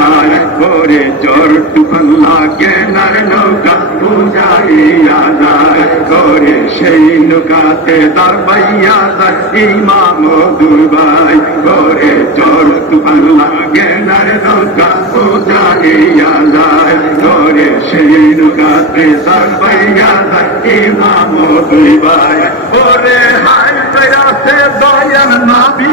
আয় ওরে চোর টুকন লাগে নার নৌকা পূজাইয়া যায় ওরে সেই নৌকাতে তার বাইয়া যায় ইমাম দুবাই ওরে চোর টুকন লাগে নার নৌকা পূজাইয়া যায় ওরে সেই নৌকাতে তার বাইয়া যায় ইমাম দুবাই ওরে হাই দয়াল নবী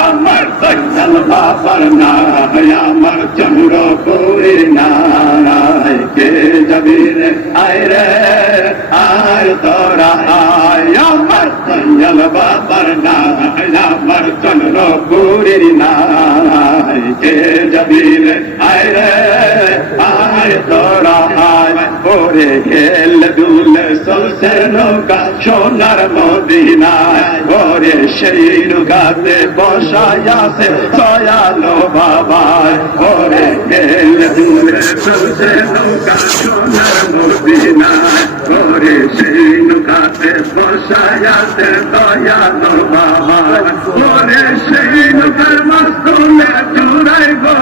আমার সৈতাল বাবার নাই আমার চন্দ্র পুরীর নাই কে যাবি রে আয় রে আয় তোরা আয় আমার সৈতাল বাবার নাই আমার চন্দ্র পুরীর নাই কে যাবি রে আয় রে আয় তোরা আয় ওরে খেল দুল সলসে নৌকা সোনার মদিনায় সেই নৌকাতে বসায়াছে দয়ালো বাবায় ওরে গেলে দূরে সলসে নৌকা সোনার মদিনায় ওরে সেই নৌকাতে বসায়াতে দয়ালো বাবায় ওরে সেই লুকার মাস্তুলে চুরাই গো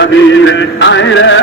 আমার চন্দ্রপুরের